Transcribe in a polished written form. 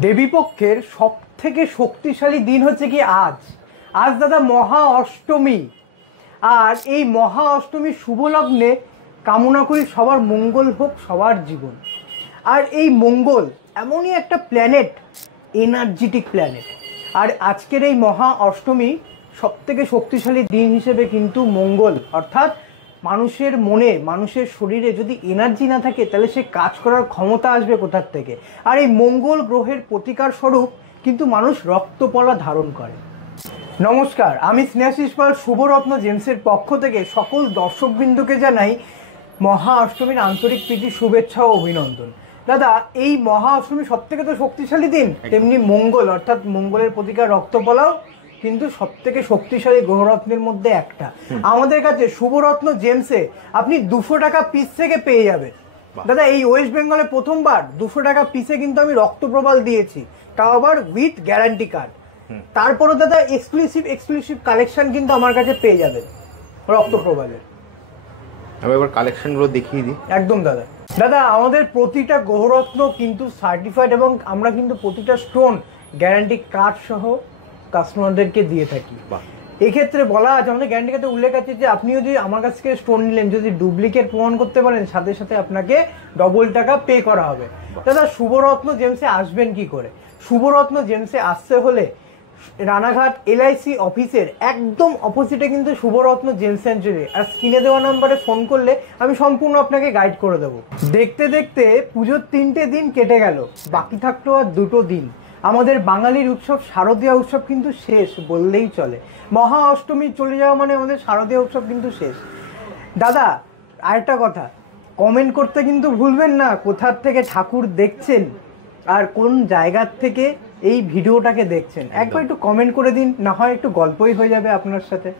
দেবীপক্ষের সব থেকে শক্তিশালী দিন হচ্ছে কি আজ আজ দাদা মহা অষ্টমী। আর এই মহা অষ্টমীর শুভ লগ্নে কামনা করি সবার মঙ্গল হোক, সবার জীবন। আর এই মঙ্গল এমনই একটা প্ল্যানেট, এনার্জেটিক প্ল্যানেট। আর আজকের এই মহা অষ্টমী সব থেকে শক্তিশালী দিন হিসেবে কিন্তু মঙ্গল, অর্থাৎ মানুষের মনে, মানুষের শরীরে যদি এনার্জি না থাকে তাহলে সে কাজ করার ক্ষমতা আসবে কোথার থেকে। আর এই মঙ্গল গ্রহের প্রতিকার স্বরূপ কিন্তু মানুষ রক্তপলা ধারণ করে। নমস্কার, আমি স্নেহাশিস পাল শুভরত্ন জেমসের পক্ষ থেকে সকল দর্শকবৃন্দকে জানাই মহা অষ্টমীর আন্তরিক প্রীতি, শুভেচ্ছা ও অভিনন্দন। দাদা, এই মহা অষ্টমী সব থেকে তো শক্তিশালী দিন, তেমনি মঙ্গল অর্থাৎ মঙ্গলের প্রতিকার রক্তপলাও কিন্তু সব থেকে শক্তিশালী গ্রহরত্নের মধ্যে একটা। আমাদের কাছে শুভরত্ন জেমসে আপনি 200 টাকা পিস থেকে পেয়ে যাবেন। দাদা, এই ওয়েস্ট বেঙ্গলে প্রথমবার 200 টাকা পিসে কিন্তু আমি রক্তপ্রবাল দিয়েছি, তাও আবার উইথ গ্যারান্টি কার্ড। তারপরে দাদা এক্সক্লুসিভ কালেকশন কিন্তু আমার কাছে পেয়ে যাবেন রক্তপ্রবালের। আমি এবার কালেকশনগুলো দেখিয়ে দিই। একদম দাদা। দাদা, আমাদের প্রতিটা গ্রহরত্ন কিন্তু সার্টিফাইড এবং আমরা কিন্তু প্রতিটা স্টোন গ্যারান্টি কার্ড সহ কাস্টমারদেরকে দিয়ে থাকি। এক্ষেত্রে বলা আছে, আমাদের গ্যারান্টি কার্ডে উল্লেখ আছে যে আপনি যদি আমার কাছ থেকে স্টোন নিলেন, যদি ডুপ্লিকেট প্রমাণ করতে পারেন, সাথে সাথে আপনাকে ডবল টাকা পে করা হবে। দাদা, শুভরত্ন জেমসে আসবেন কি করে? শুভরত্ন জেমসে আসতে হলে রানাঘাট LIC অফিসের একদম অপোজিটে কিন্তু শুভরত্ন জেমস সেঞ্চুরি, আর স্ক্রিনে দেওয়া নম্বরে ফোন করলে আমি সম্পূর্ণ আপনাকে গাইড করে দেবো। দেখতে দেখতে পুজোর 3টে দিন কেটে গেল, বাকি থাকলো আর 2টো দিন। আমাদের বাঙালির উৎসব শারদীয়া উৎসব কিন্তু শেষ বললেই চলে। মহা অষ্টমী চলে যাওয়া মানে আমাদের শারদীয়া উৎসব কিন্তু শেষ। দাদা, আরেকটা কথা, কমেন্ট করতে কিন্তু ভুলবেন না কোথার থেকে ঠাকুর দেখছেন আর কোন জায়গার থেকে এই ভিডিওটাকে দেখছেন। একবার একটু কমেন্ট করে দিন, না হয় একটু গল্পই হয়ে যাবে আপনার সাথে।